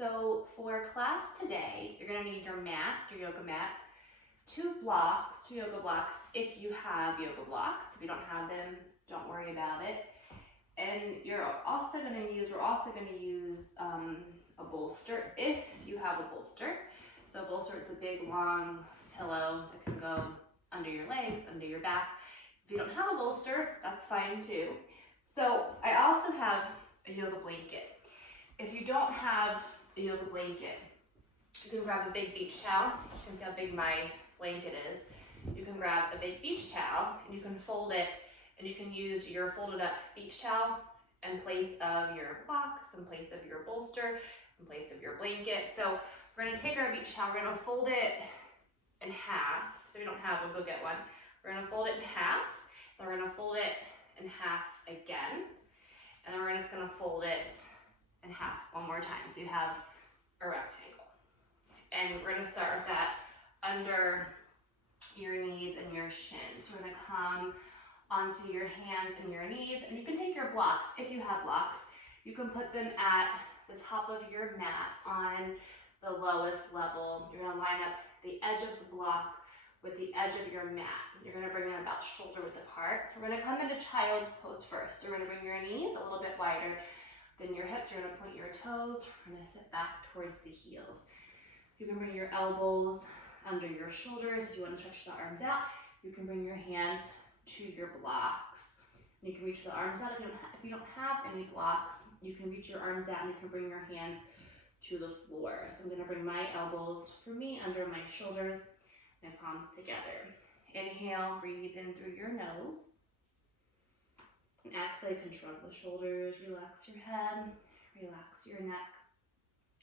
So for class today, you're gonna need your mat, your yoga mat, two yoga blocks if you have yoga blocks. If you don't have them, don't worry about it. And we're also gonna use a bolster if you have a bolster. So a bolster is a big long pillow that can go under your legs, under your back. If you don't have a bolster, that's fine too. So I also have a yoga blanket. If you don't have a yoga blanket, you can grab a big beach towel. You can see how big my blanket is. You can grab a big beach towel and you can fold it, and you can use your folded up beach towel in place of your blocks, in place of your bolster, in place of your blanket. So we're gonna take our beach towel, we're gonna fold it in half. So if you don't have one, go get one. We're gonna fold it in half, then we're gonna fold it in half again, and then we're just gonna fold it in half one more time. So you have a rectangle. And we're gonna start with that under your knees and your shins. We're gonna come onto your hands and your knees, and you can take your blocks, if you have blocks, you can put them at the top of your mat on the lowest level. You're gonna line up the edge of the block with the edge of your mat. You're gonna bring them about shoulder width apart. We're gonna come into child's pose first. You're gonna bring your knees a little bit wider than your hips. You're gonna point your toes. We're gonna sit back towards the heels. You can bring your elbows under your shoulders. If you want to stretch the arms out, you can bring your hands to your blocks. You can reach the arms out. If you don't have any blocks, you can reach your arms out and you can bring your hands to the floor. So I'm going to bring my elbows for me under my shoulders, my palms together. Inhale, breathe in through your nose. And exhale, you can shrug the shoulders, relax your head, relax your neck,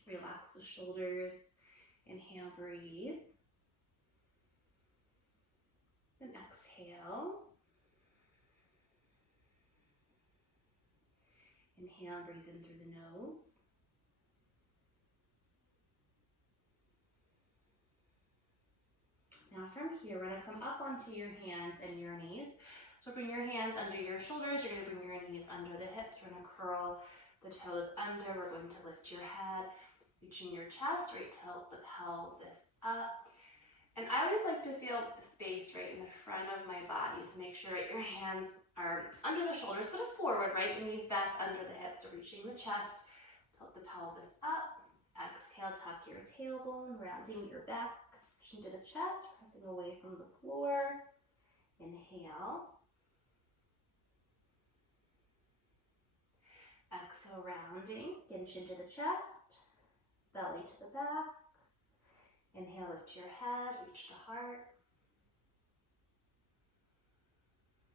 relax the shoulders. Inhale, breathe. Then exhale. Inhale, breathe in through the nose. Now from here, we're going to come up onto your hands and your knees. So bring your hands under your shoulders. You're going to bring your knees under the hips. We're going to curl the toes under. We're going to lift your head, reaching your chest, right, tilt the pelvis up. And I always like to feel space right in the front of my body. So make sure that your hands are under the shoulders, but forward, right? Knees back under the hips, so reaching the chest, tilt the pelvis up. Exhale, tuck your tailbone, rounding your back, chin to the chest, pressing away from the floor. Inhale. Exhale, rounding, again, chin to the chest, belly to the back. Inhale, lift your head, reach the heart.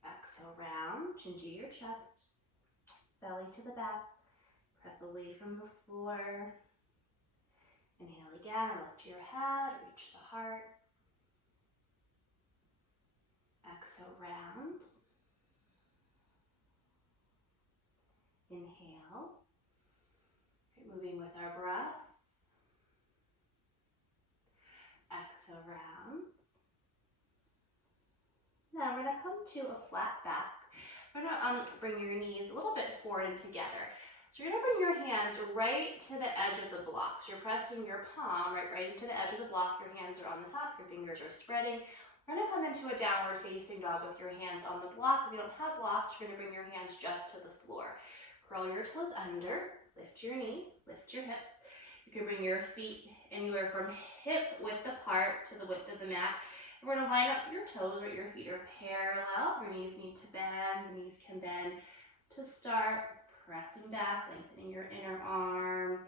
Exhale, round, chin to your chest, belly to the back, press away from the floor. Inhale again, lift your head, reach the heart. Exhale, round. Inhale. Moving with our breath. Exhale, rounds. Now we're going to come to a flat back. We're going to bring your knees a little bit forward and together. So you're going to bring your hands right to the edge of the block. So you're pressing your palm right into the edge of the block. Your hands are on the top. Your fingers are spreading. We're going to come into a downward facing dog with your hands on the block. If you don't have blocks, you're going to bring your hands just to the floor. Curl your toes under. Lift your knees. Lift your hips. You can bring your feet anywhere from hip width apart to the width of the mat. And we're going to line up your toes, right? Your feet are parallel. Your knees need to bend. The knees can bend to start. Pressing back, lengthening your inner arm.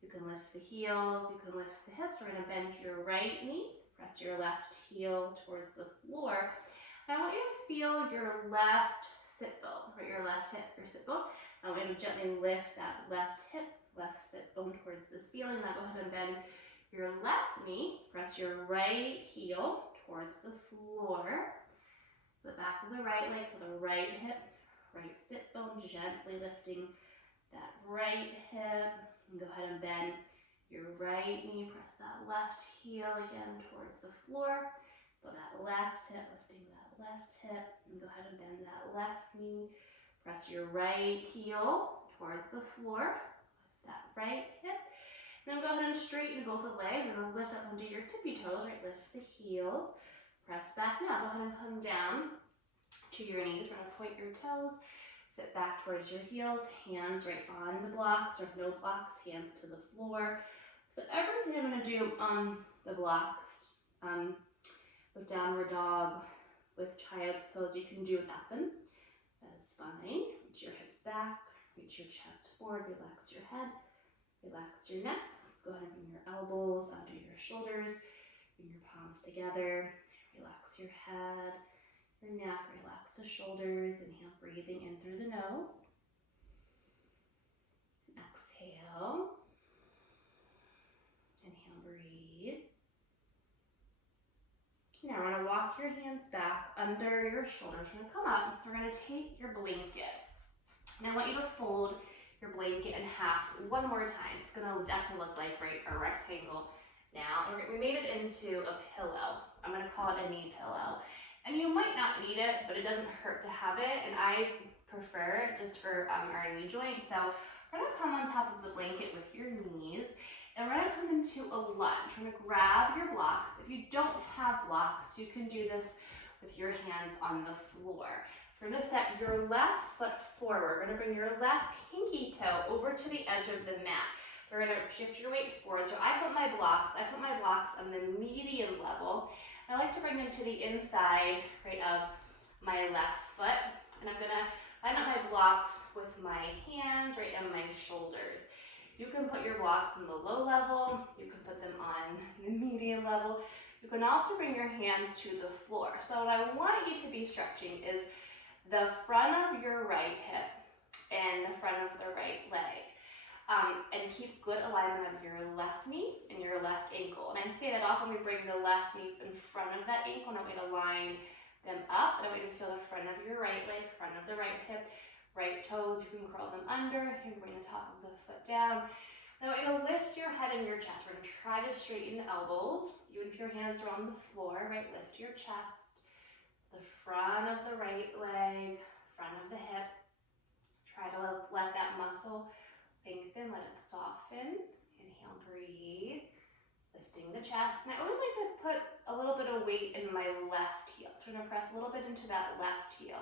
You can lift the heels. You can lift the hips. We're going to bend your right knee. Press your left heel towards the floor. And I want you to feel your left sit bone, right? Your left hip, your sit bone. I want you to gently lift that left hip, left sit bone towards the ceiling. Now go ahead and bend your left knee. Press your right heel towards the floor. The back of the right leg for the right hip, right sit bone, gently lifting that right hip. And go ahead and bend your right knee. Press that left heel again towards the floor. Feel that left hip, lifting that left hip. And go ahead and bend that left knee. Press your right heel towards the floor. Lift that right hip. Now go ahead and straighten both the legs. We're gonna lift up onto your tippy toes, right? Lift the heels, press back. Now go ahead and come down to your knees. We're gonna point your toes, sit back towards your heels, hands right on the blocks, or if no blocks, hands to the floor. So everything I'm gonna do on the blocks, with downward dog, with child's pose, you can do without them. That is fine. Reach your hips back, reach your chest forward, relax your head, relax your neck. Go ahead and bring your elbows under your shoulders, bring your palms together, relax your head, your neck, relax the shoulders. Inhale, breathing in through the nose. Exhale. Inhale, breathe. Now we're gonna walk your hands back under your shoulders. We're gonna come up, we're gonna take your blanket. Now I want you to fold your blanket in half one more time. It's gonna definitely look like, right, a rectangle. Now, we made it into a pillow. I'm gonna call it a knee pillow. And you might not need it, but it doesn't hurt to have it. And I prefer it just for our knee joint. So we're gonna come on top of the blanket with your knees. And we're gonna come into a lunge. We're gonna grab your blocks. If you don't have blocks, you can do this with your hands on the floor. We're gonna step your left foot forward. We're gonna bring your left pinky toe over to the edge of the mat. We're gonna shift your weight forward. So I put my blocks on the medium level. I like to bring them to the inside, right, of my left foot. And I'm gonna line up my blocks with my hands, right, on my shoulders. You can put your blocks on the low level, you can put them on the medium level. You can also bring your hands to the floor. So what I want you to be stretching is the front of your right hip and the front of the right leg. And keep good alignment of your left knee and your left ankle. And I say that often we bring the left knee in front of that ankle, and I want you to line them up. And I want you to feel the front of your right leg, front of the right hip, right toes. You can curl them under. You can bring the top of the foot down. Now I want you to lift your head and your chest. We're going to try to straighten the elbows. Even if your hands are on the floor, right? Lift your chest, the front of the right leg, front of the hip. Try to let that muscle lengthen, let it soften. Inhale, breathe. Lifting the chest. And I always like to put a little bit of weight in my left heel. So we're going to press a little bit into that left heel.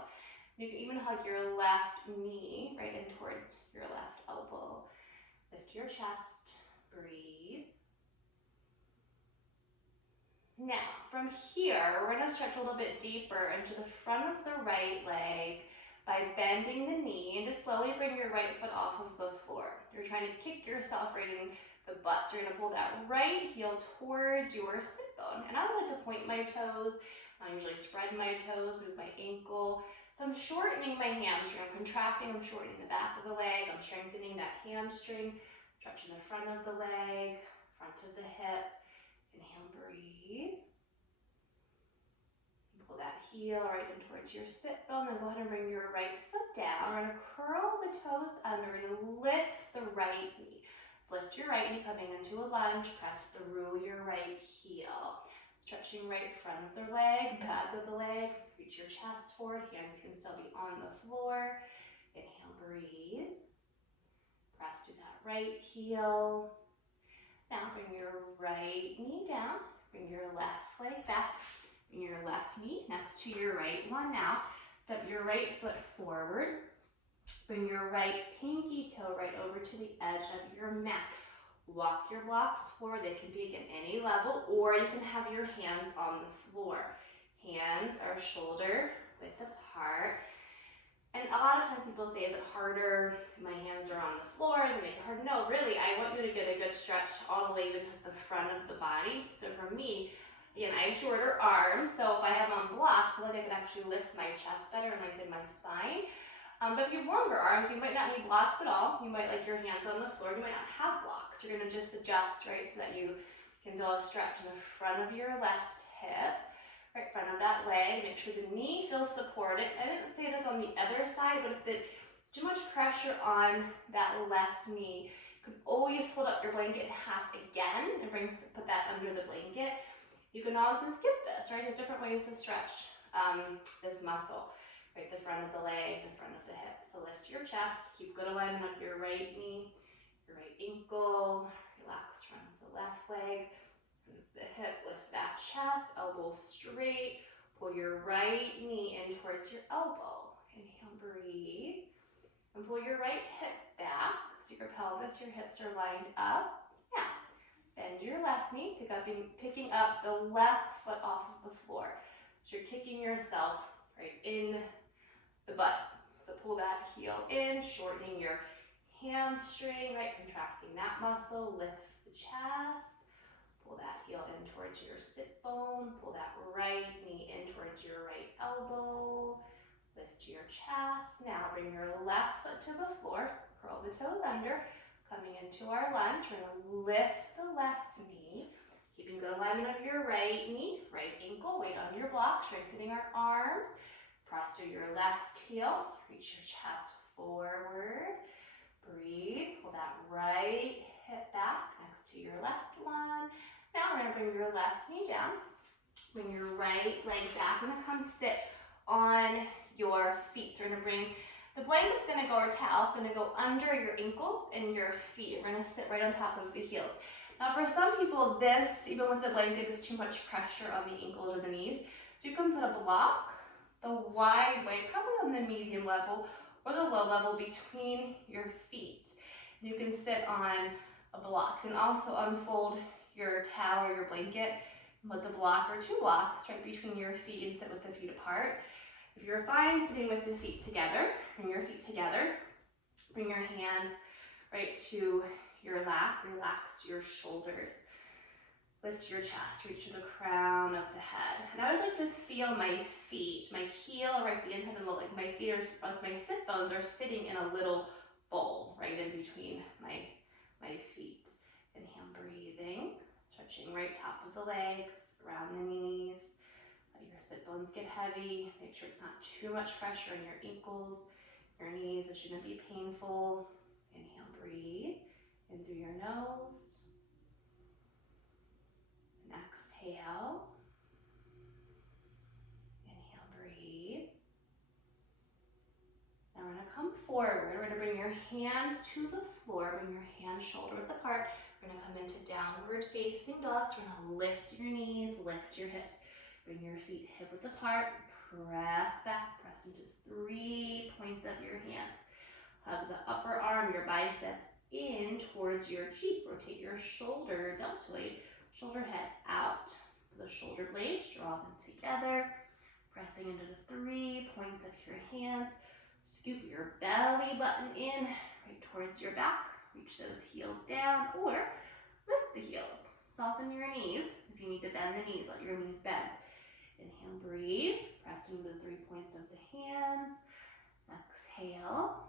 You can even hug your left knee right in towards your left elbow. Lift your chest, breathe. Now, from here, we're gonna stretch a little bit deeper into the front of the right leg by bending the knee, and just slowly bring your right foot off of the floor. You're trying to kick yourself right in the butt. So you're gonna pull that right heel towards your sit bone. And I would like to point my toes. I usually spread my toes, move my ankle. So I'm shortening my hamstring. I'm contracting, I'm shortening the back of the leg. I'm strengthening that hamstring, stretching the front of the leg, front of the hip. Inhale, breathe. Pull that heel right in towards your sit bone. Then go ahead and bring your right foot down. We're going to curl the toes under. We're going to lift the right knee. So lift your right knee, coming into a lunge. Press through your right heel. Stretching right front of the leg, back of the leg. Reach your chest forward. Hands can still be on the floor. Inhale, breathe. Press through that right heel. Now bring your right knee down. Bring your left leg back. Bring your left knee next to your right one. Now step your right foot forward. Bring your right pinky toe right over to the edge of your mat. Walk your blocks forward. They can be, again, any level, or you can have your hands on the floor. Hands are shoulder width apart. And a lot of times people say, is it harder? My hands are on the floor. Does it make it hard? No, really, I want you to get a good stretch all the way even to the front of the body. So for me, again, I have shorter arms, so if I have on blocks, I think I can actually lift my chest better and lengthen my spine. But if you have longer arms, you might not need blocks at all. You might like your hands on the floor. You might not have blocks. You're going to just adjust, right, so that you can feel a stretch in the front of your left hip, right front of that leg. Make sure the knee feels supported. I didn't say this on the other side, but if it's too much pressure on that left knee, you can always fold up your blanket in half again and put that under the blanket. You can also skip this, right? There's different ways to stretch this muscle. Right, the front of the leg, the front of the hip. So lift your chest, keep good alignment of your right knee, your right ankle, relax relax. Front of the left leg, the hip, lift that chest, elbow straight. Pull your right knee in towards your elbow. Inhale, breathe. And pull your right hip back. So your pelvis, your hips are lined up. Now, bend your left knee, picking up the left foot off of the floor. So you're kicking yourself right in the butt. So pull that heel in, shortening your hamstring, right? Contracting that muscle, lift the chest. Pull that heel in towards your sit bone. Pull that right knee in towards your right elbow. Lift your chest. Now bring your left foot to the floor. Curl the toes under. Coming into our lunge, we're going to lift the left knee. Keeping good alignment of your right knee, right ankle, weight on your block, strengthening our arms. Press through your left heel. Reach your chest forward. Breathe. Pull that right hip back next to your left one. Now we're going to bring your left knee down. Bring your right leg back. We're going to come sit on your feet. So we're going to bring the blanket's going to go, or towel's going to go under your ankles and your feet. We're going to sit right on top of the heels. Now for some people, this, even with the blanket, is too much pressure on the ankles or the knees. So you can put a block the wide way, probably on the medium level or the low level between your feet. You can sit on a block. You can also unfold your towel or your blanket and put the block or two blocks right between your feet and sit with the feet apart. If you're fine sitting with the feet together, bring your feet together. Bring your hands right to your lap. Relax your shoulders. Lift your chest. Reach to the crown of the head. And I always like to feel my feet, my heel right at the inside of the, like my feet are, like my sit bones are sitting in a little bowl right in between my feet. Inhale, breathing. Stretching right top of the legs, around the knees. Your sit bones get heavy. Make sure it's not too much pressure on your ankles, your knees. It shouldn't be painful. Inhale, breathe in through your nose. And exhale. Inhale, breathe. Now we're going to come forward. We're going to bring your hands to the floor. Bring your hands shoulder width apart. We're going to come into downward facing dog. So we're going to lift your knees, lift your hips. Bring your feet hip width apart, press back, press into 3 points of your hands. Hug the upper arm, your bicep in towards your cheek. Rotate your shoulder, deltoid, shoulder head out. The shoulder blades, draw them together. Pressing into the 3 points of your hands. Scoop your belly button in, right towards your back. Reach those heels down or lift the heels. Soften your knees. If you need to bend the knees, let your knees bend. Inhale, breathe, pressing the 3 points of the hands. Exhale.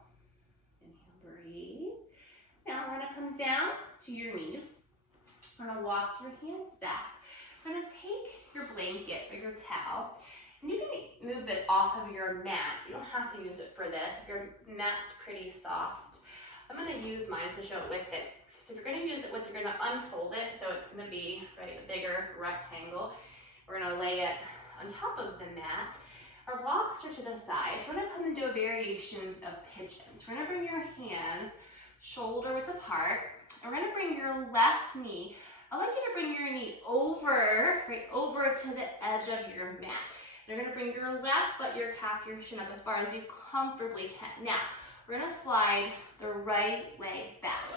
Inhale, breathe. Now we're going to come down to your knees. We're going to walk your hands back. We're going to take your blanket or your towel, and you can move it off of your mat. You don't have to use it for this. If your mat's pretty soft, I'm going to use mine to show it with it. So if you're going to use it with, you're going to unfold it, so it's going to be right, a bigger rectangle. We're going to lay it on top of the mat. Our blocks are to the side, so we're going to come into a variation of pigeons. We're going to bring your hands shoulder width apart. We're going to bring your left knee. I'd like you to bring your knee over, right over to the edge of your mat. You're going to bring your left foot, your calf, your shin up as far as you comfortably can. Now, we're going to slide the right leg back.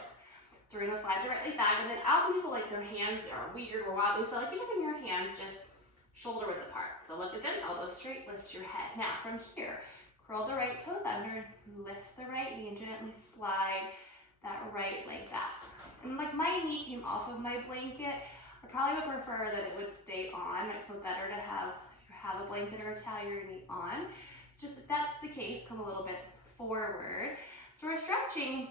So we're going to slide your right leg back, and then often people like their hands are weird or wobbly, so I like you to bring your hands just shoulder width apart. So look again, elbow straight, lift your head. Now from here, curl the right toes under, lift the right knee, and gently slide that right leg back. And like my knee came off of my blanket, I probably would prefer that it would stay on. It would feel better to have, if you have a blanket or a towel, your knee on. Just if that's the case, come a little bit forward. So we're stretching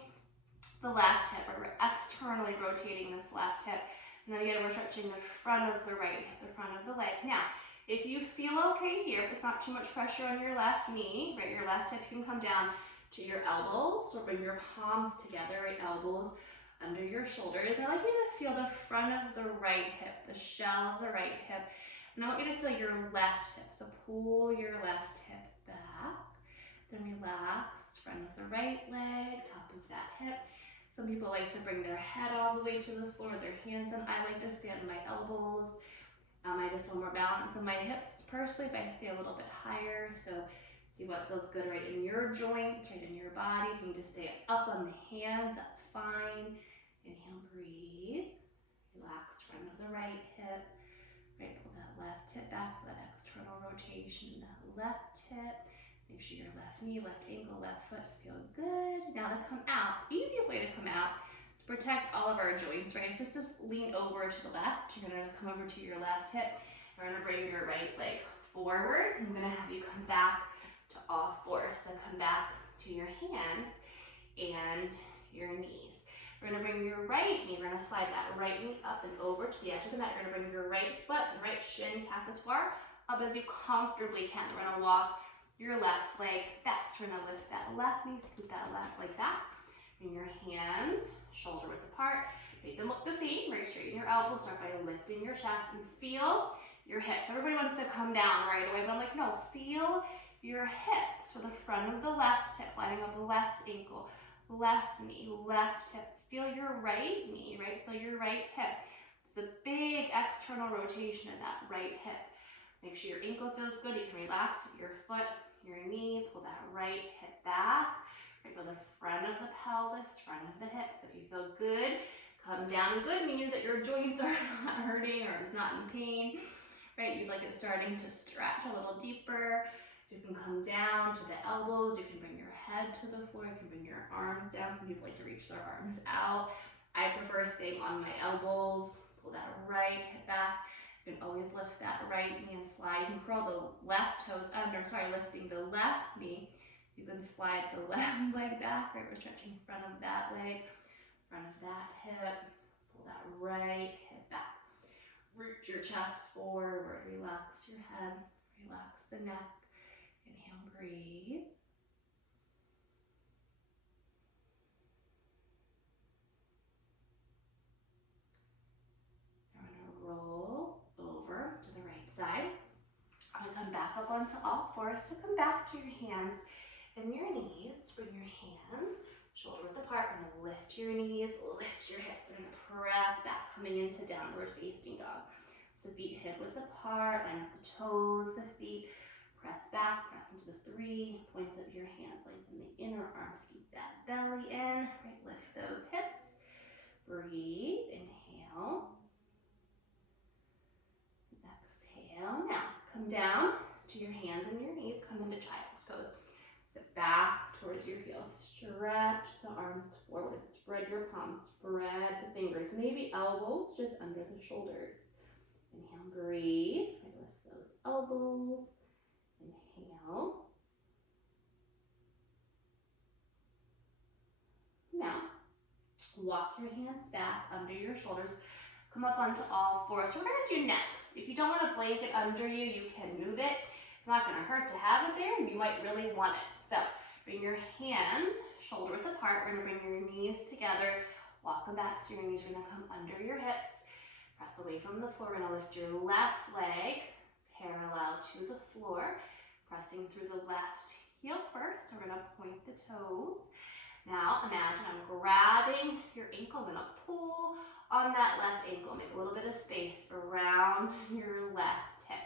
the left hip, or we're externally rotating this left hip. And then again, we're stretching the front of the right hip, the front of the leg. Now, if you feel okay here, if it's not too much pressure on your left knee, right, your left hip can come down to your elbows. So bring your palms together, right, elbows under your shoulders. I like you to feel the front of the right hip, the shell of the right hip. And I want you to feel your left hip. So pull your left hip back. Then relax, front of the right leg, top of that hip. Some people like to bring their head all the way to the floor, their hands, and I like to stand on my elbows. I just want more balance in my hips. Personally, if I stay a little bit higher, so see what feels good right in your joints, right in your body. If you need to stay up on the hands, that's fine. Inhale, breathe. Relax front of the right hip. Right, pull that left hip back for that external rotation in that left hip. Make sure your left knee, left ankle, left foot feel good. Now to come out, easiest way to come out, to protect all of our joints, right? So just lean over to the left. You're gonna come over to your left hip. We're gonna bring your right leg forward. I'm gonna have you come back to all fours. So come back to your hands and your knees. We're gonna bring your right knee, we're gonna slide that right knee up and over to the edge of the mat. You're gonna bring your right foot, right shin, tap as far up as you comfortably can. We're gonna walk your left leg back. So we're gonna lift that left knee, scoot that left leg back. Bring your hands shoulder width apart. Make them look the same. Right, straighten your elbows. Start by lifting your chest and feel your hips. Everybody wants to come down right away, but I'm like, no, feel your hips. So the front of the left hip, lining up the left ankle, left knee, left hip. Feel your right knee, right? Feel your right hip. It's a big external rotation in that right hip. Make sure your ankle feels good. You can relax your foot, your knee, pull that right hip back. Right, go the front of the pelvis, front of the hips. If you feel good, come down. And good means that your joints are not hurting or it's not in pain. Right, you'd like it starting to stretch a little deeper. So you can come down to the elbows. You can bring your head to the floor. You can bring your arms down. Some people like to reach their arms out. I prefer staying on my elbows. Pull that right hip back. You can always lift that right knee and slide. You can curl the left toes under. Sorry, lifting the left knee. You can slide the left leg back. Right, we're stretching front of that leg, front of that hip. Pull that right hip back. Root your chest forward. Relax your head. Relax the neck. Inhale, breathe. Now we're gonna roll over to the right side. I'm gonna come back up onto all fours. So come back to your hands and your knees. Bring your hands shoulder width apart. We're gonna lift your knees, lift your hips. We're gonna press back, coming into downward facing dog. So feet hip width apart, line up the toes, the feet. Press back, press into the 3 points of your hands. Lengthen the inner arms, keep that belly in. Right, lift those hips. Breathe, inhale. Exhale. Now, come down to your hands and your knees. Come into child's pose. Sit back towards your heels. Stretch the arms forward. Spread your palms. Spread the fingers. Maybe elbows just under the shoulders. Inhale, breathe. Right, lift those elbows. Inhale. Now, walk your hands back under your shoulders. Come up onto all fours. So we're going to do next. If you don't want a blanket under you, you can move it. It's not going to hurt to have it there. You might really want it. So bring your hands shoulder width apart. We're going to bring your knees together. Walk them back to your knees. We're going to come under your hips. Press away from the floor. We're going to lift your left leg parallel to the floor. Pressing through the left heel first. We're going to point the toes. Now imagine I'm grabbing your ankle. I'm going to pull on that left ankle. Make a little bit of space around your left hip.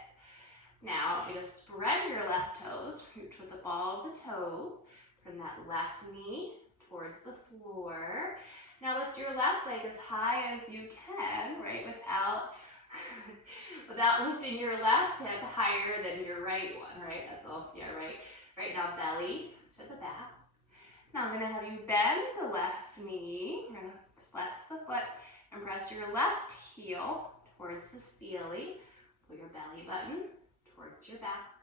Now you're going to spread your left toes. Reach with the ball of the toes. Bring that left knee towards the floor. Now lift your left leg as high as you can, right? Without lifting your left hip higher than your right one, right? That's all, yeah, right. Right now, belly to the back. Now I'm gonna have you bend the left knee. We're gonna flex the foot and press your left heel towards the ceiling. Pull your belly button towards your back.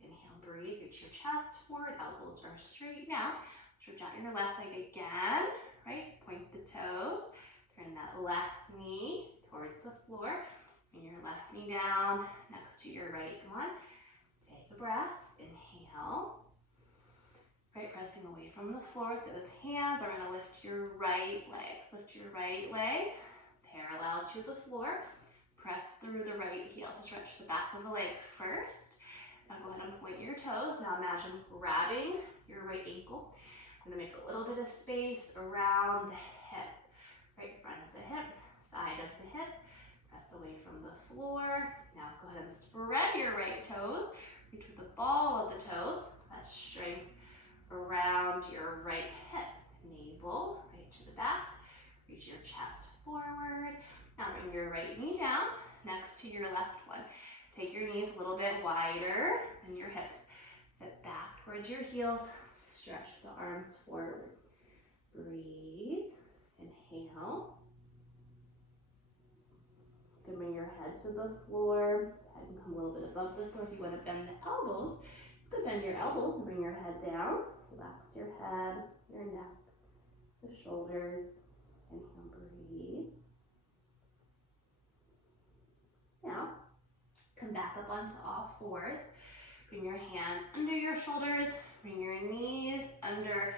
Inhale, breathe, reach your chest forward, elbows are straight. Now, stretch out your left leg again, right? Point the toes, turn that left knee towards the floor. Bring your left knee down next to your right one. Take a breath, inhale. Right, pressing away from the floor with those hands. We're gonna lift your right leg. So lift your right leg parallel to the floor. Press through the right heel. So stretch the back of the leg first. Now go ahead and point your toes. Now imagine grabbing your right ankle. I'm gonna make a little bit of space around the right front of the hip, side of the hip, press away from the floor. Now go ahead and spread your right toes, reach with the ball of the toes. Let's strength around your right hip, navel, right to the back, reach your chest forward. Now bring your right knee down next to your left one. Take your knees a little bit wider than your hips. Sit back towards your heels, stretch the arms forward. Breathe, inhale. You can bring your head to the floor. Head can come a little bit above the floor. If you want to bend the elbows, you can bend your elbows and bring your head down. Relax your head, your neck, the shoulders. Inhale, breathe. Now, come back up onto all fours. Bring your hands under your shoulders. Bring your knees under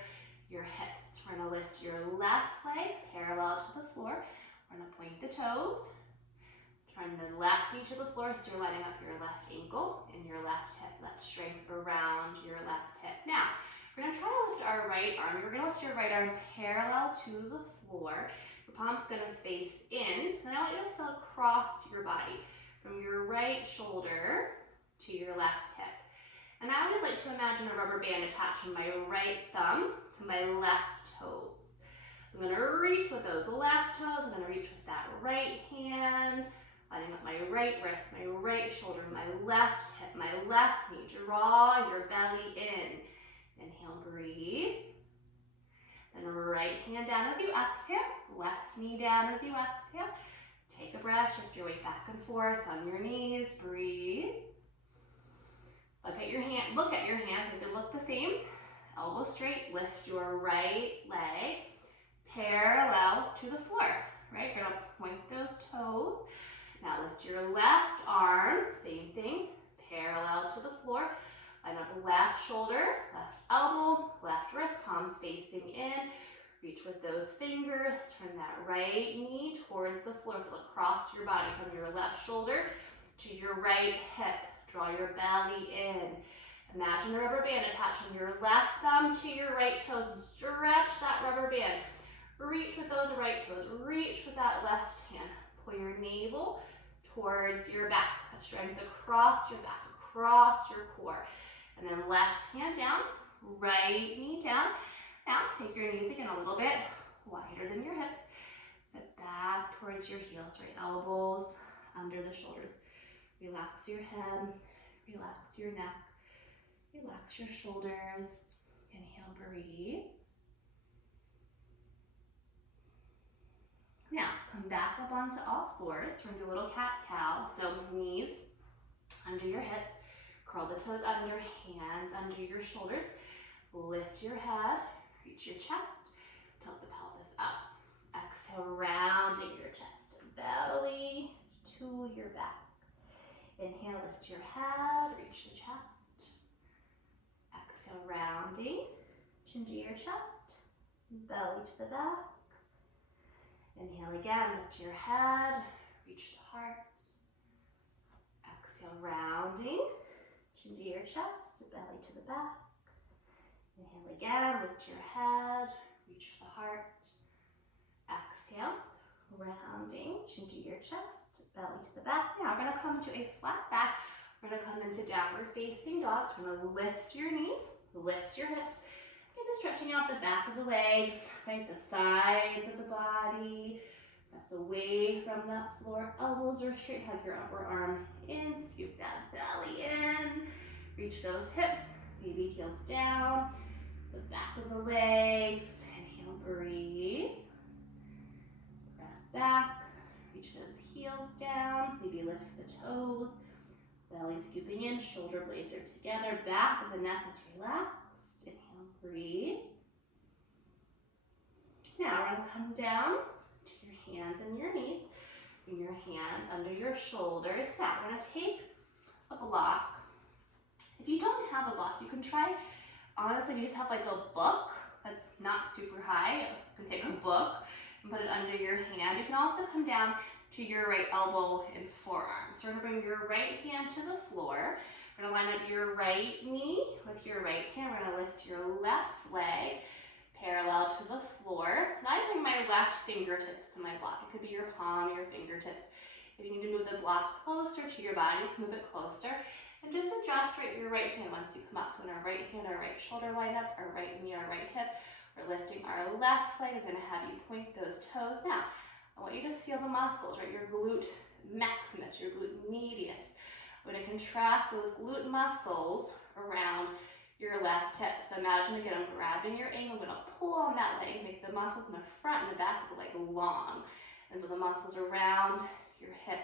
your hips. We're going to lift your left leg parallel to the floor. We're going to point the toes. Turn the left knee to the floor so you're lining up your left ankle and your left hip. Let's strength around your left hip. Now, we're going to try to lift our right arm. You're going to lift your right arm parallel to the floor. Your palm's going to face in. Then I want you to feel across your body from your right shoulder to your left hip. And I always like to imagine a rubber band attached from my right thumb to my left toes. So I'm going to reach with those left toes. I'm going to reach with that right hand, lining up my right wrist, my right shoulder, my left hip, my left knee. Draw your belly in. Inhale, breathe. Then right hand down as you exhale, left knee down as you exhale. Take a breath, shift your weight back and forth on your knees, breathe. Look at your hands, if they look the same. Elbow straight, lift your right leg parallel to the floor, right? You're gonna point those toes. Now lift your left arm, same thing, parallel to the floor. Line up left shoulder, left elbow, left wrist, palms facing in. Reach with those fingers, turn that right knee towards the floor. Feel across your body from your left shoulder to your right hip. Draw your belly in. Imagine a rubber band attached from your left thumb to your right toes and stretch that rubber band. Reach with those right toes. Reach with that left hand. Pull your navel towards your back. Strength across your back, across your core. And then left hand down, right knee down. Now take your knees again a little bit wider than your hips. Sit back towards your heels, right elbows under the shoulders. Relax your head, relax your neck, relax your shoulders. Inhale, breathe. Now, come back up onto all fours. We're gonna do a little cat-cow. So knees under your hips, curl the toes under, hands under your shoulders. Lift your head, reach your chest, tilt the pelvis up. Exhale, rounding your chest, belly to your back. Inhale, lift your head, reach the chest. Exhale, rounding, chin to your chest, belly to the back. Inhale again, lift your head, reach the heart. Exhale, rounding, chin to your chest, belly to the back. Inhale again, lift your head, reach the heart. Exhale, rounding, chin to your chest, belly to the back. Now we're gonna come to a flat back. We're gonna come into downward facing dog. So we're gonna lift your knees, lift your hips, and just stretching out the back of the legs, right? The sides of the body. Press away from that floor. Elbows are straight, hug your upper arm in, scoop that belly in. Reach those hips, baby heels down. The back of the legs. Inhale, breathe. Press back. Reach those heels down. Maybe lift the toes. Belly scooping in. Shoulder blades are together. Back of the neck is relaxed. Inhale, breathe. Now we're going to come down to your hands and your knees. Bring your hands under your shoulders. Now we're going to take a block. If you don't have a block, you can try, honestly, you just have like a book that's not super high. You can take a book and put it under your hand. You can also come down to your right elbow and forearm. So we're gonna bring your right hand to the floor. We're gonna line up your right knee with your right hand. We're gonna lift your left leg parallel to the floor. Now I bring my left fingertips to my block. It could be your palm, your fingertips. If you need to move the block closer to your body, move it closer. And just adjust your right hand once you come up. So when our right hand, our right shoulder line up, our right knee, our right hip, we're lifting our left leg. I'm gonna have you point those toes. Now, I want you to feel the muscles, right? Your glute maximus, your glute medius. I'm gonna contract those glute muscles around your left hip. So imagine again, I'm grabbing your ankle, I'm gonna pull on that leg, make the muscles in the front and the back of the leg long. And with the muscles around your hip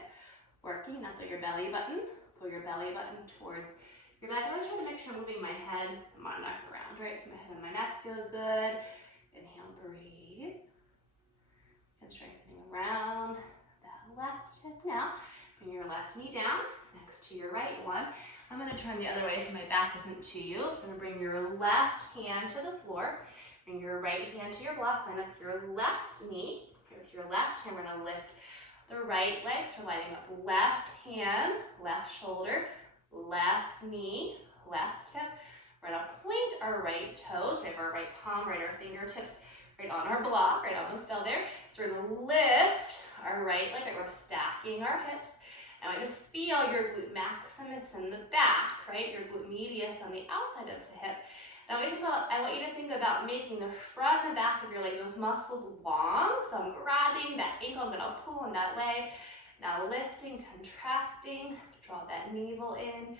working. Now feel your belly button, pull your belly button towards your back. I'm trying to make sure I'm moving my head and my neck around, right? So my head and my neck feel good. Inhale, breathe. And strengthening around that left hip. Now, bring your left knee down next to your right one. I'm going to turn the other way so my back isn't to you. I'm going to bring your left hand to the floor. Bring your right hand to your block. Line up your left knee. With your left hand, we're going to lift the right leg. So we're lining up left hand, left shoulder, left knee, left hip. We're going to point our right toes. We have our right palm, right our fingertips, right on our block, right almost fell there. So we're going to lift our right leg, right? We're stacking our hips. I want you to feel your glute maximus in the back, right? Your glute medius on the outside of the hip. Now I want you to think about making the front and the back of your leg, those muscles long. So I'm grabbing that ankle, I'm gonna pull on that leg. Now lifting, contracting, draw that navel in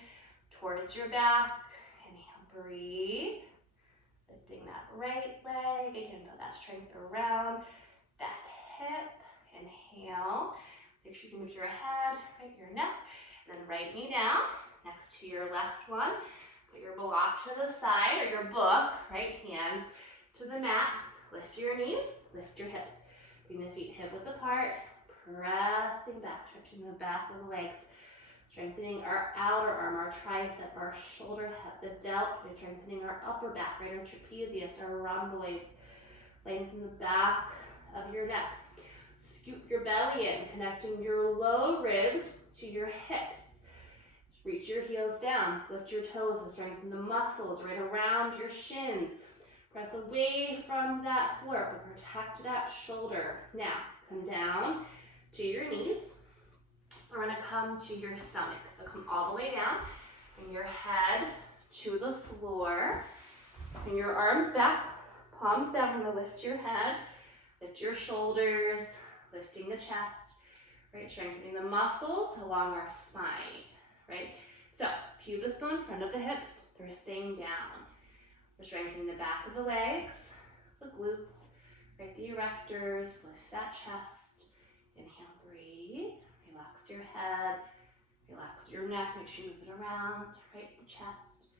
towards your back. Inhale, breathe. Lifting that right leg. Again, feel that strength around that hip. Inhale. Make sure you move your head, right, your neck, and then right knee down next to your left one. Put your block to the side, or your book, right, hands to the mat. Lift your knees, lift your hips. Bring the feet hip width apart, pressing back, stretching the back of the legs. Strengthening our outer arm, our tricep, our shoulder, the delt. We're strengthening our upper back, right, our trapezius, our rhomboids. Lengthen the back of your neck. Scoop your belly in, connecting your low ribs to your hips. Reach your heels down, lift your toes and strengthen the muscles right around your shins. Press away from that floor, but protect that shoulder. Now, come down to your knees. We're gonna come to your stomach. So come all the way down, bring your head to the floor. Bring your arms back, palms down. We're gonna lift your head, lift your shoulders, lifting the chest, right? Strengthening the muscles along our spine, right? So, pubis bone, front of the hips, they're staying down. We're strengthening the back of the legs, the glutes, right? The erectors, lift that chest. Inhale, breathe. Relax your head, relax your neck, make sure you move it around, right? The chest.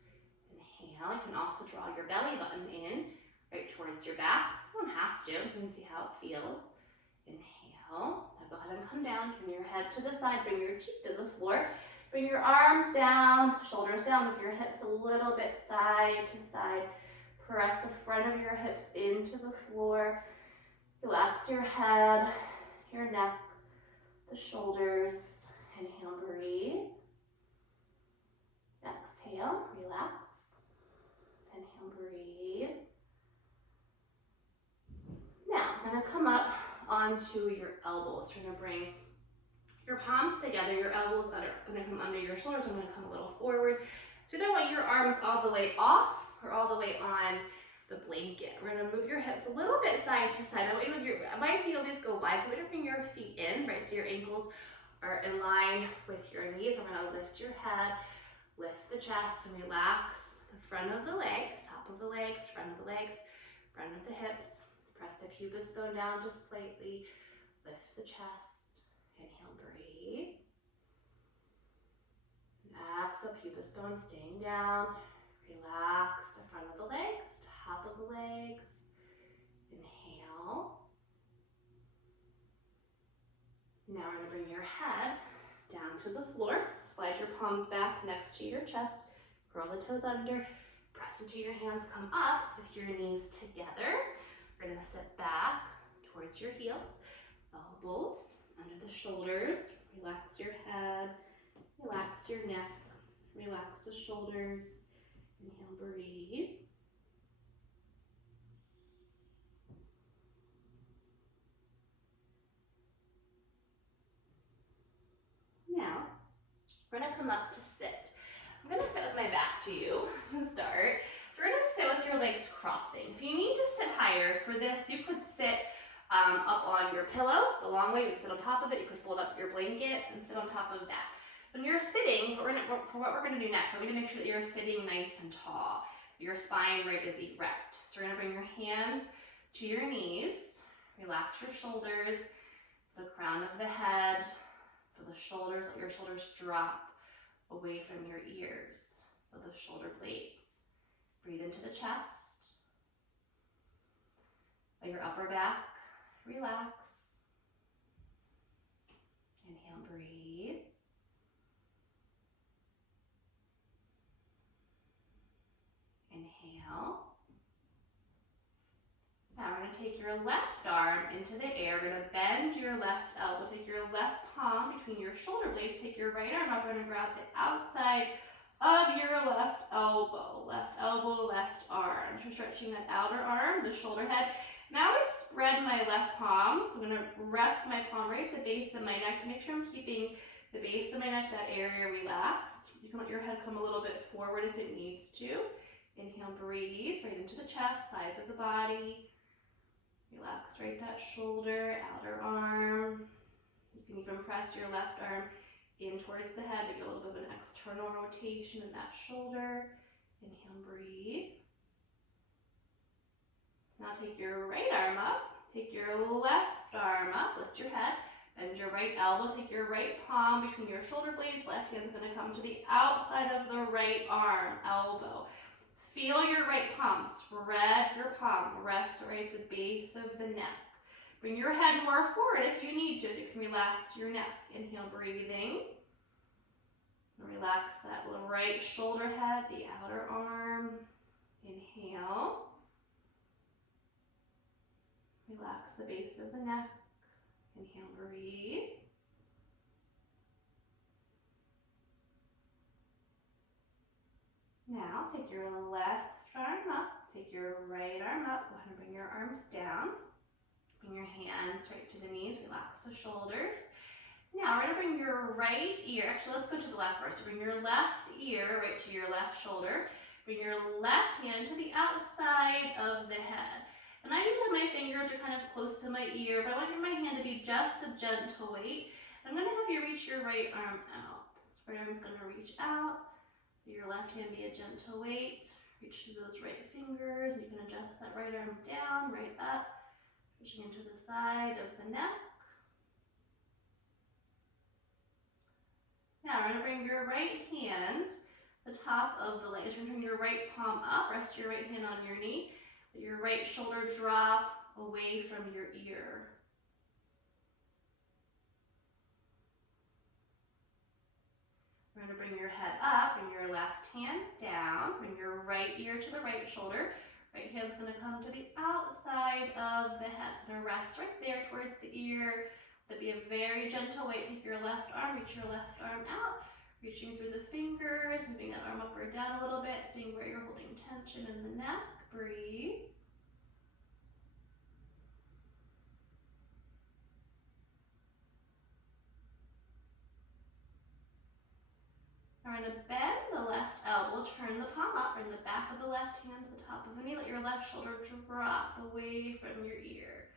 Inhale. You can also draw your belly button in, right towards your back. You don't have to, you can see how it feels. Inhale. Now go ahead and come down, turn your head to the side, bring your cheek to the floor. Bring your arms down, shoulders down, with your hips a little bit side to side. Press the front of your hips into the floor. Relax your head, your neck, the shoulders. Inhale, breathe. Exhale, relax. Inhale, breathe. Now, I'm gonna come up onto your elbows. You're gonna bring your palms together, your elbows are gonna come under your shoulders. I'm gonna come a little forward. So either want your arms all the way off or all the way on the blanket. We're gonna move your hips a little bit side to side. My feet always go wide, so we're gonna bring your feet in, right? So your ankles are in line with your knees. We're gonna lift your head, lift the chest, and relax the front of the legs, top of the legs, front of the legs, front of the hips. Press the pubis bone down just slightly. Lift the chest. Inhale, breathe. Exhale, pubis bone staying down. Relax the front of the legs, top of the legs. Inhale. Now we're gonna bring your head down to the floor. Slide your palms back next to your chest. Curl the toes under. Press into your hands, come up with your knees together. We're gonna sit back towards your heels, elbows under the shoulders. Relax your head, relax your neck, relax the shoulders. Inhale, breathe. We're gonna come up to sit. I'm gonna sit with my back to you to start. So we're gonna sit with your legs crossing. If you need to sit higher for this, you could sit up on your pillow the long way. You could sit on top of it. You could fold up your blanket and sit on top of that. When you're sitting, for what we're gonna do next, we're gonna make sure that you're sitting nice and tall. Your spine is erect. So we're gonna bring your hands to your knees. Relax your shoulders, the crown of the head, feel the shoulders, let your shoulders drop away from your ears, feel the shoulder blades. Breathe into the chest. Let your upper back relax. Inhale, breathe. Inhale. Now we're going to take your left arm into the air. We're going to bend your left elbow. Take your left palm between your shoulder blades. Take your right arm up. We're going to grab the outside of your left elbow. Left elbow, left arm. So stretching that outer arm, the shoulder head. Now I spread my left palm. So I'm going to rest my palm right at the base of my neck to make sure I'm keeping the base of my neck, that area relaxed. You can let your head come a little bit forward if it needs to. Inhale, breathe right into the chest, sides of the body. Relax right that shoulder, outer arm. You can even press your left arm in towards the head to get a little bit of an external rotation in that shoulder. Inhale, breathe. Now take your right arm up, take your left arm up, lift your head, bend your right elbow, take your right palm between your shoulder blades, left hand's gonna come to the outside of the right arm, elbow. Feel your right palm, spread your palm, rest right at the base of the neck. Bring your head more forward if you need to, so you can relax your neck. Inhale, breathing. Relax that right shoulder head, the outer arm. Inhale. Relax the base of the neck. Inhale, breathe. Now take your left arm up, take your right arm up, go ahead and bring your arms down. Bring your hands right to the knees, relax the shoulders. Now we're gonna bring your right ear, actually let's go to the left first. Bring your left ear right to your left shoulder. Bring your left hand to the outside of the head. And I usually have my fingers are kind of close to my ear, but I want my hand to be just a gentle weight. I'm gonna have you reach your right arm out. So right arm's gonna reach out. Your left hand be a gentle weight. Reach through those right fingers. You can adjust that right arm down, right up, pushing into the side of the neck. Now we're going to bring your right hand, the top of the leg. You're going to bring your right palm up, rest your right hand on your knee. Let your right shoulder drop away from your ear. We're going to bring your head up, bring your left hand down, bring your right ear to the right shoulder. Right hand's going to come to the outside of the head. It's going to rest right there towards the ear. That'd be a very gentle weight. Take your left arm, reach your left arm out, reaching through the fingers, moving that arm up or down a little bit, seeing where you're holding tension in the neck. Breathe. We're going to bend the left elbow, turn the palm up, bring the back of the left hand to the top of the knee. Let your left shoulder drop away from your ear.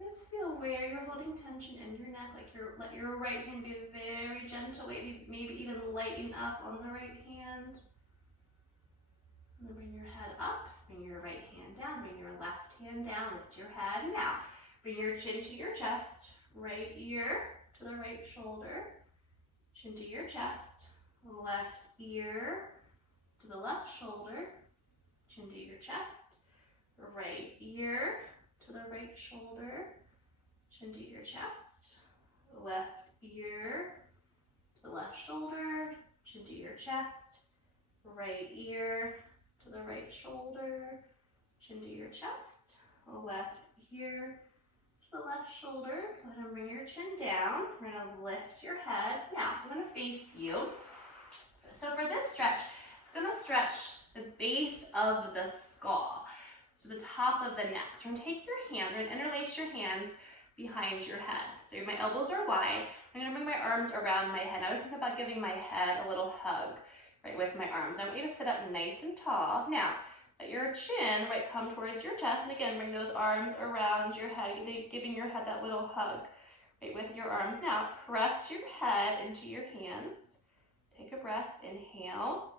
Just feel where you're holding tension in your neck. Let your right hand be a very gentle weight, maybe even lighten up on the right hand. And then bring your head up, bring your right hand down, bring your left hand down, lift your head. Now, bring your chin to your chest, right ear to the right shoulder, chin to your chest. Left ear to the left shoulder, chin to your chest, right ear to the right shoulder, chin to your chest, left ear to the left shoulder, chin to your chest, right ear to the right shoulder, chin to your chest, left ear to the left shoulder. Go ahead and bring your chin down. We're going to lift your head. Now, I'm going to face you. So for this stretch, it's going to stretch the base of the skull, so the top of the neck. So we're going to take your hands, we're going to interlace your hands behind your head. So my elbows are wide. I'm gonna bring my arms around my head. I was thinking about giving my head a little hug, right, with my arms. I want you to sit up nice and tall. Now, let your chin, right, come towards your chest, and again, bring those arms around your head, giving your head that little hug, right, with your arms. Now, press your head into your hands. Take a breath, inhale.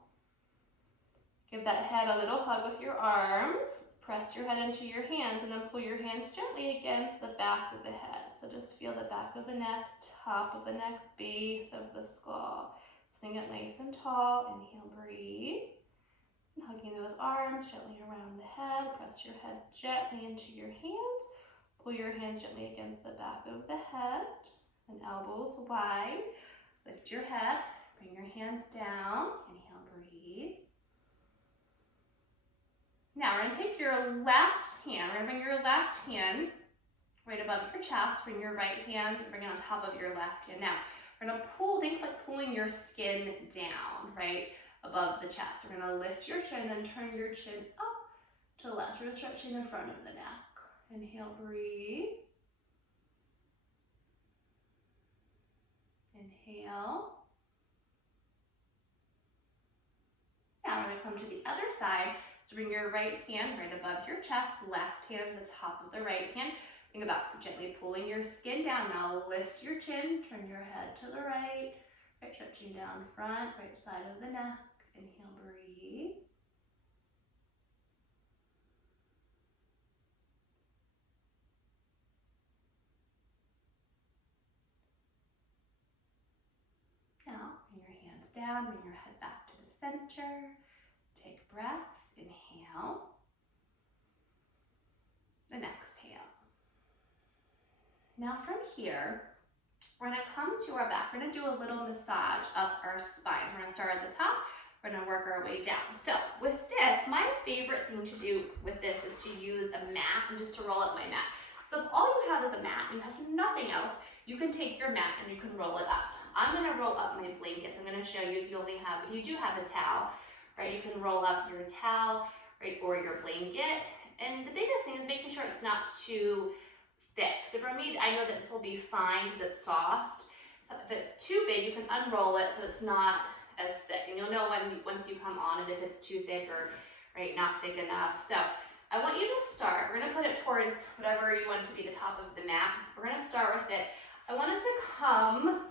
Give that head a little hug with your arms. Press your head into your hands and then pull your hands gently against the back of the head. So just feel the back of the neck, top of the neck, base of the skull. Sitting up nice and tall. Inhale, breathe. And hugging those arms gently around the head. Press your head gently into your hands. Pull your hands gently against the back of the head. And elbows wide. Lift your head. Bring your hands down. Inhale, breathe. Now we're going to take your left hand, we're going to bring your left hand right above your chest, bring your right hand, bring it on top of your left hand. Now, we're going to pull, think like pulling your skin down, right, above the chest. We're going to lift your chin, then turn your chin up to the left. We're going to stretch in the front of the neck. Inhale, breathe. Inhale. Now we're going to come to the other side. So bring your right hand right above your chest, left hand at the top of the right hand. Think about gently pulling your skin down. Now lift your chin, turn your head to the right, right stretching down front, right side of the neck. Inhale, breathe. Now bring your hands down, bring your head back to the center. Take breath, inhale. Then exhale. Now from here, we're going to come to our back. We're going to do a little massage up our spine. We're going to start at the top. We're going to work our way down. So with this, my favorite thing to do with this is to use a mat and just to roll up my mat. So if all you have is a mat, you have nothing else, you can take your mat and you can roll it up. I'm going to roll up my blankets. I'm going to show you if you do have a towel, right? You can roll up your towel, right, or your blanket. And the biggest thing is making sure it's not too thick. So for me, I know that this will be fine because it's soft. So if it's too big, you can unroll it so it's not as thick. And you'll know once you come on it if it's too thick or, right, not thick enough. So I want you to start. We're going to put it towards whatever you want it to be the top of the mat. We're going to start with it. I want it to come,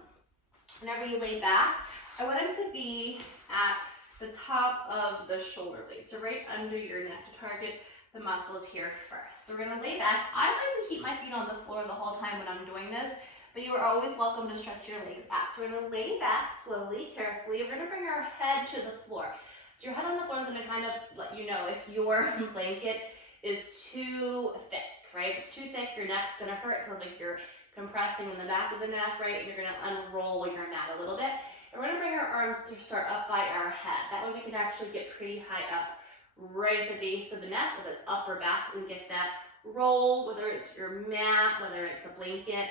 whenever you lay back, I want it to be at the top of the shoulder blade, so right under your neck to target the muscles here first. So we're going to lay back. I like to keep my feet on the floor the whole time when I'm doing this, but you are always welcome to stretch your legs back. So we're going to lay back slowly, carefully. We're going to bring our head to the floor. So your head on the floor is going to kind of let you know if your blanket is too thick, right? If it's too thick, your neck's going to hurt. So like you're compressing in the back of the neck, right? You're going to unroll your mat a little bit. And we're going to bring our arms to start up by our head. That way we can actually get pretty high up, right at the base of the neck, with the upper back, and get that roll, whether it's your mat, whether it's a blanket.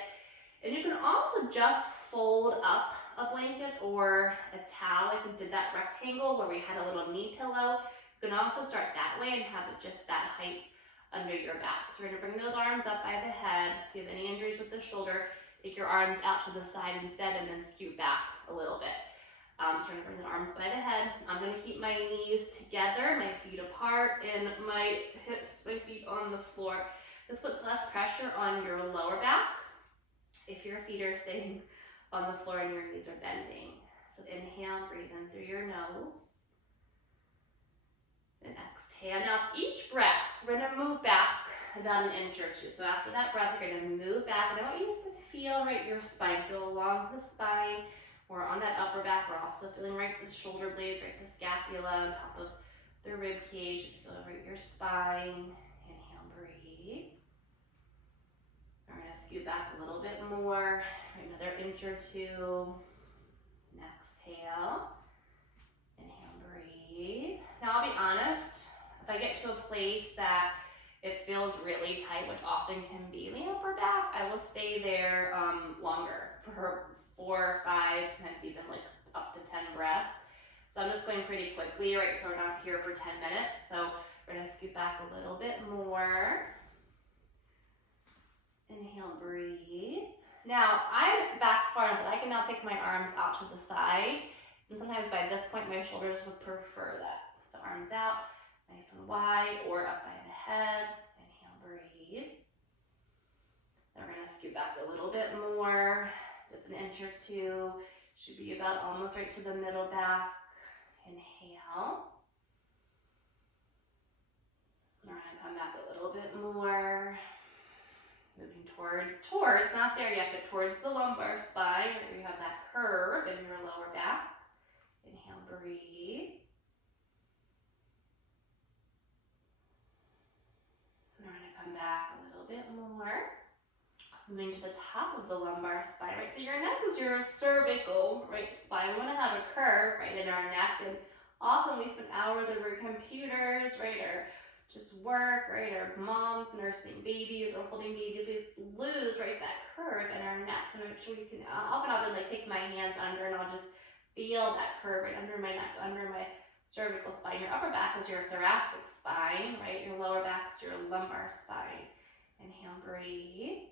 And you can also just fold up a blanket or a towel, like we did that rectangle where we had a little knee pillow. You can also start that way and have it just that height under your back. So we're going to bring those arms up by the head. If you have any injuries with the shoulder, take your arms out to the side instead and then scoot back a little bit. So we're going to bring the arms by the head. I'm going to keep my knees together, my feet apart, and my hips, my feet on the floor. This puts less pressure on your lower back if your feet are sitting on the floor and your knees are bending. So inhale, breathe in through your nose. And exhale. Now each breath, we're going to move back about an inch or two. So after that breath, you're going to move back. And I want you to feel right your spine. Feel along the spine. We're on that upper back. We're also feeling right the shoulder blades, right the scapula on top of the rib cage. Feel right your spine. Inhale, breathe. We're going to scoot back a little bit more. Right, another inch or two. And exhale. Inhale, breathe. Now I'll be honest, if I get to a place that it feels really tight, which often can be in the upper back, I will stay there longer for 4, 5, sometimes even like up to 10 breaths. So I'm just going pretty quickly, right? So we're not here for 10 minutes. So we're going to scoot back a little bit more. Inhale, breathe. Now, I'm back far enough that I can now take my arms out to the side. And sometimes by this point, my shoulders would prefer that. So arms out, nice and wide, or up by the head. Inhale, breathe. Then we're gonna scoot back a little bit more, just an inch or two. Should be about almost right to the middle back. Inhale. We're gonna come back a little bit more. Moving towards, not there yet, but towards the lumbar spine, where you have that curve in your lower back. Inhale, breathe. And we're gonna come back a little bit more. So moving to the top of the lumbar spine, right? So your neck is your cervical, right, spine. We wanna have a curve, right, in our neck, and often we spend hours over computers, right, or just work, right, or moms nursing babies or holding babies, we lose, right, that curve in our neck. So make sure we can, often I'll like take my hands under and I'll just feel that curve right under my neck, under my cervical spine. Your upper back is your thoracic spine, right? Your lower back is your lumbar spine. Inhale, breathe.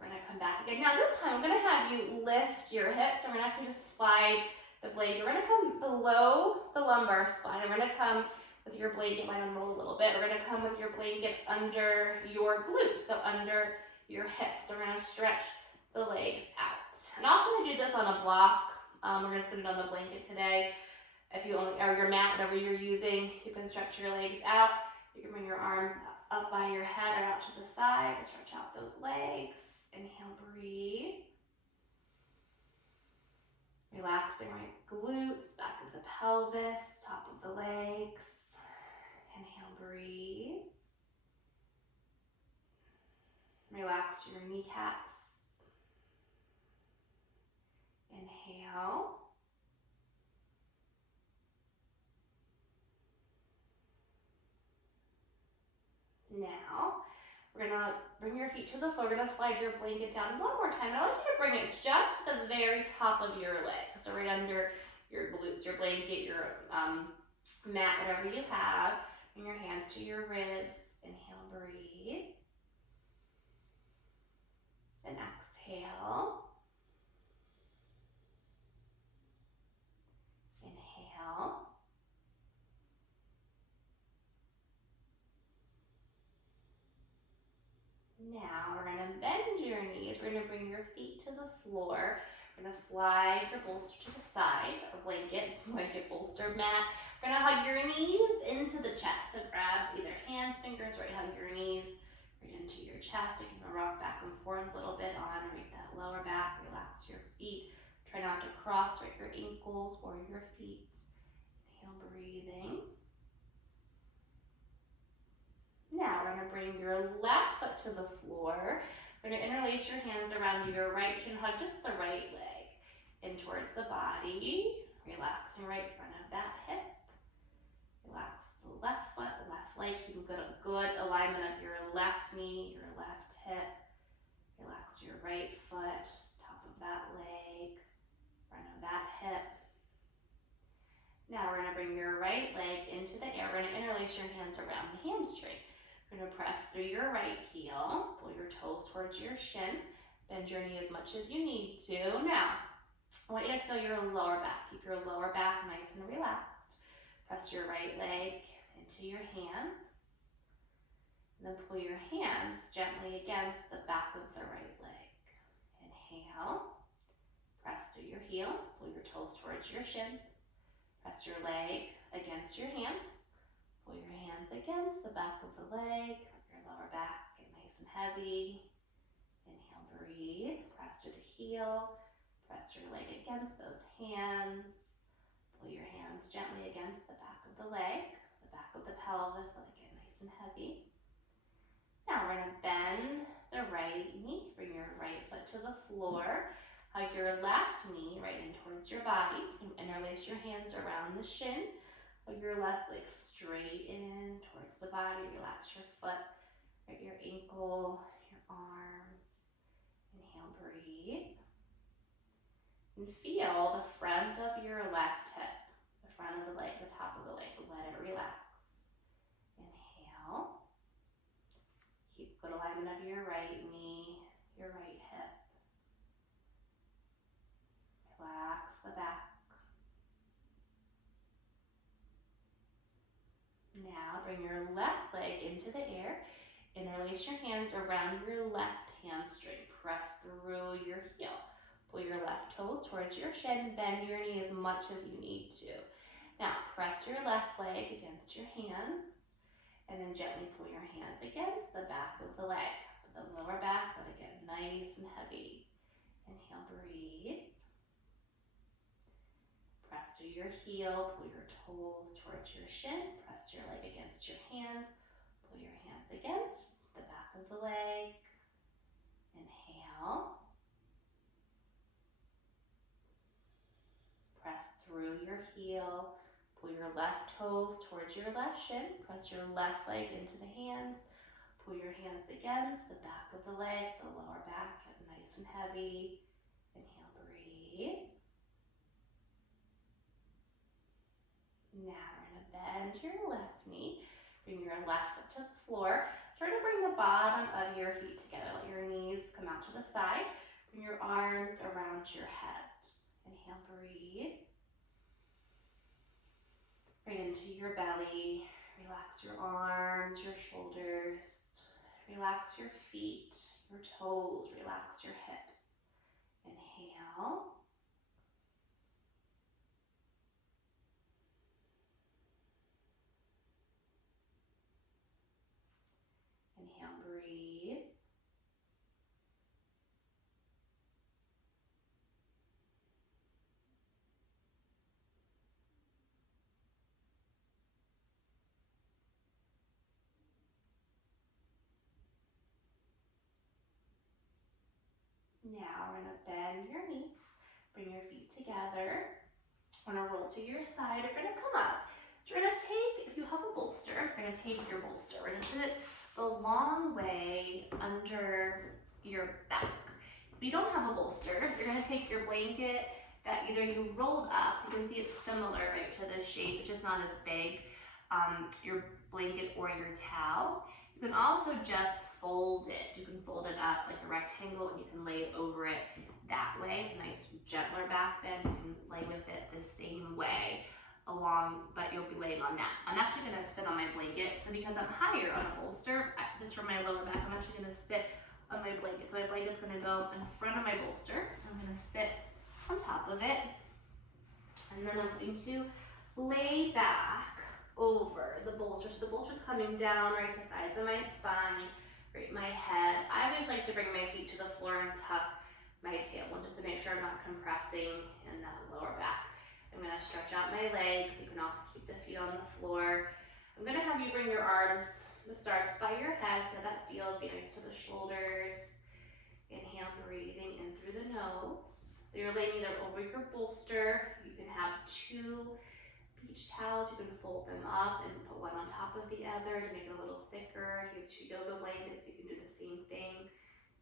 We're gonna come back again. Now this time I'm gonna have you lift your hips, and we're not gonna just slide the blanket. We're gonna come below the lumbar spine. We're gonna come with your blanket, might unroll a little bit. We're gonna come with your blanket under your glutes, so under your hips. So we're gonna stretch the legs out. And often I do this on a block. We're gonna spin it on the blanket today. If you only, or your mat, whatever you're using, you can stretch your legs out. You can bring your arms up by your head or out to the side and stretch out those legs. Inhale, breathe. Relaxing right glutes, back of the pelvis, top of the legs. Inhale, breathe. Relax your kneecaps. Inhale. Now, we're gonna bring your feet to the floor. We're gonna slide your blanket down one more time. And I like you to bring it just to the very top of your leg. So right under your glutes, your blanket, your mat, whatever you have. Bring your hands to your ribs. Inhale, breathe. And exhale. Inhale. Now we're gonna bend your knees. We're gonna bring your feet to the floor. We're gonna slide your bolster to the side, or blanket bolster mat. We're gonna hug your knees into the chest. So grab either hands, fingers, right, hug your knees right into your chest. You can rock back and forth a little bit on right that lower back. Relax your feet. Try not to cross right your ankles or your feet. Inhale, breathing. Now we're gonna bring your left foot to the floor. We're gonna interlace your hands around your right. You can hug just the right leg in towards the body. Relaxing right in front of that hip. Relax the left foot, left leg. Keep a good alignment of your left knee, your left hip. Relax your right foot, top of that leg, front of that hip. Now we're gonna bring your right leg into the air. We're gonna interlace your hands around the hamstring. We're gonna press through your right heel, pull your toes towards your shin, bend your knee as much as you need to. Now, I want you to feel your lower back. Keep your lower back nice and relaxed. Press your right leg into your hands, and then pull your hands gently against the back of the right leg. Inhale, press through your heel, pull your toes towards your shins, press your leg against your hands. Pull your hands against the back of the leg, your lower back, get nice and heavy. Inhale, breathe, press through the heel, press your leg against those hands. Pull your hands gently against the back of the leg, the back of the pelvis, let it get nice and heavy. Now we're gonna bend the right knee, bring your right foot to the floor, hug your left knee right in towards your body, and interlace your hands around the shin. Put your left leg straight in towards the body. Relax your foot, right, your ankle, your arms. Inhale, breathe. And feel the front of your left hip, the front of the leg, the top of the leg. Let it relax. Inhale. Keep good alignment of your right knee, your right hip. into the air. Interlace your hands around your left hamstring. Press through your heel. Pull your left toes towards your shin. Bend your knee as much as you need to. Now, press your left leg against your hands, and then gently pull your hands against the back of the leg. The lower back, but again, nice and heavy. Inhale, breathe. Press through your heel, pull your toes towards your shin, press your leg against your hands, pull your hands against the back of the leg. Inhale. Press through your heel, pull your left toes towards your left shin, press your left leg into the hands, pull your hands against the back of the leg, the lower back, get nice and heavy. Inhale, breathe. Now we're going to bend your left knee, bring your left foot to the floor. Try to bring the bottom of your feet together. Let your knees come out to the side. Bring your arms around your head. Inhale, breathe. Bring into your belly. Relax your arms, your shoulders. Relax your feet, your toes. Relax your hips. Inhale. Inhale, breathe. Now we're going to bend your knees, bring your feet together. We're going to roll to your side. You're going to come up. So you're going to take, if you have a bolster, you're going to take your bolster. We're going to put it the long way under your back. If you don't have a bolster, you're going to take your blanket that either you rolled up, so you can see it's similar, right, to this shape, it's just not as big, your blanket or your towel. You can also just fold it. You can fold it up like a rectangle and you can lay over it that way. It's a nice gentler back bend. You can lay with it the same way along, but you'll be laying on that. I'm actually going to sit on my blanket. So because I'm higher on a bolster, just for my lower back, I'm actually going to sit on my blanket. So my blanket's going to go in front of my bolster. I'm going to sit on top of it. And then I'm going to lay back over the bolster. So the bolster's coming down right the sides of my spine, right my head. I always like to bring my feet to the floor and tuck my tailbone just to make sure I'm not compressing in that lower back. I'm going to stretch out my legs. You can also keep the feet on the floor. I'm going to have you bring your arms to start by your head so that feels being to the shoulders. Inhale, breathing in through the nose. So you're laying either over your bolster. You can have two beach towels. You can fold them up and put one on top of the other to make it a little thicker. If you have two yoga blankets, you can do the same thing.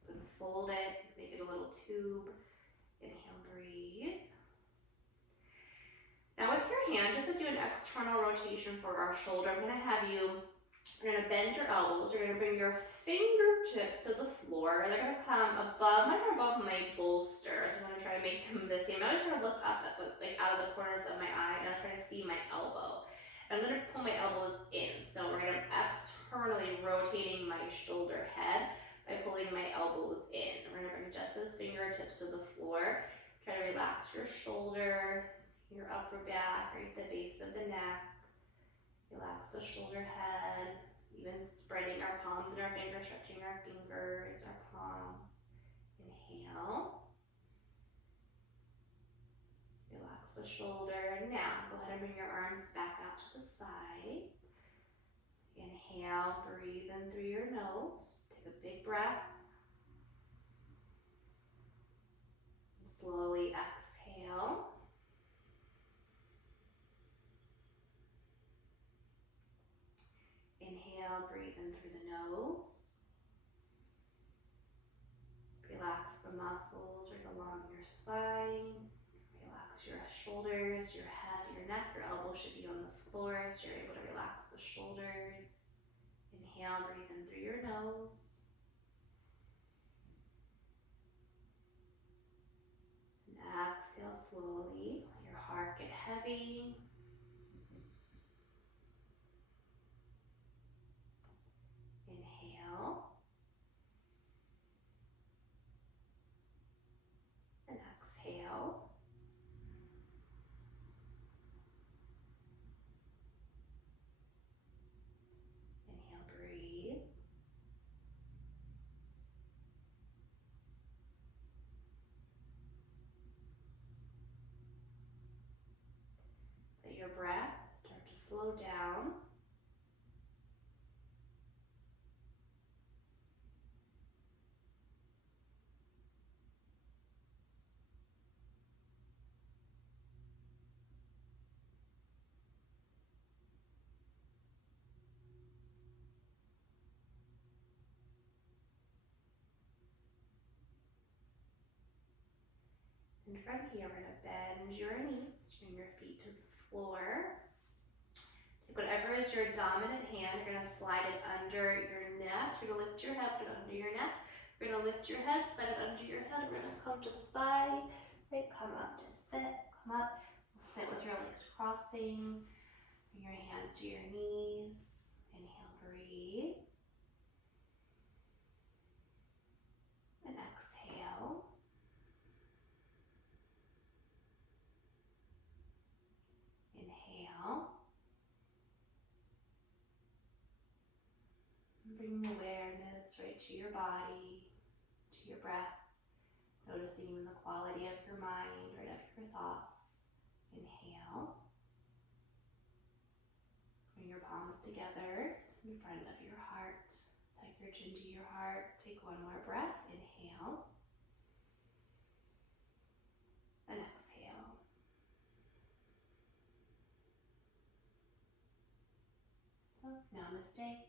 You can fold it, make it a little tube. Inhale, breathe. Now with your hand, just to do an external rotation for our shoulder, I'm going to have you, you're going to bend your elbows. You're going to bring your fingertips to the floor. They're going to come above, mine are above my bolster. So I'm going to try to make them the same. I always try to look up at like out of the corners of my eye and I try to see my elbow. I'm going to pull my elbows in. So we're going to externally rotating my shoulder head by pulling my elbows in. We're going to bring just those fingertips to the floor. Try to relax your shoulder, your upper back, right at the base of the neck. Relax the shoulder head, even spreading our palms and our fingers, stretching our fingers, our palms. Inhale. Relax the shoulder. Now, go ahead and bring your arms back out to the side. Inhale, breathe in through your nose. Take a big breath. And slowly exhale. Inhale, breathe in through the nose. Relax the muscles right along your spine. Relax your shoulders, your head, your neck. Your elbows should be on the floor so you're able to relax the shoulders. Inhale, breathe in through your nose. And exhale slowly. Let your heart get heavy. your breath start to slow down. And from here, we're going to bend your knees, bring your feet to the floor. Take whatever is your dominant hand, you're going to slide it under your neck. You're going to lift your head, put it under your neck. You're going to lift your head, slide it under your head. We're going to come to the side, right? Come up to sit, come up. Sit with your legs crossing. Bring your hands to your knees. Inhale, breathe. And exhale. Inhale. Bring awareness right to your body, to your breath, noticing even the quality of your mind, right, of your thoughts. Inhale. Bring your palms together in front of your heart. Tuck your chin to your heart. Take one more breath. Inhale. And exhale. So, namaste.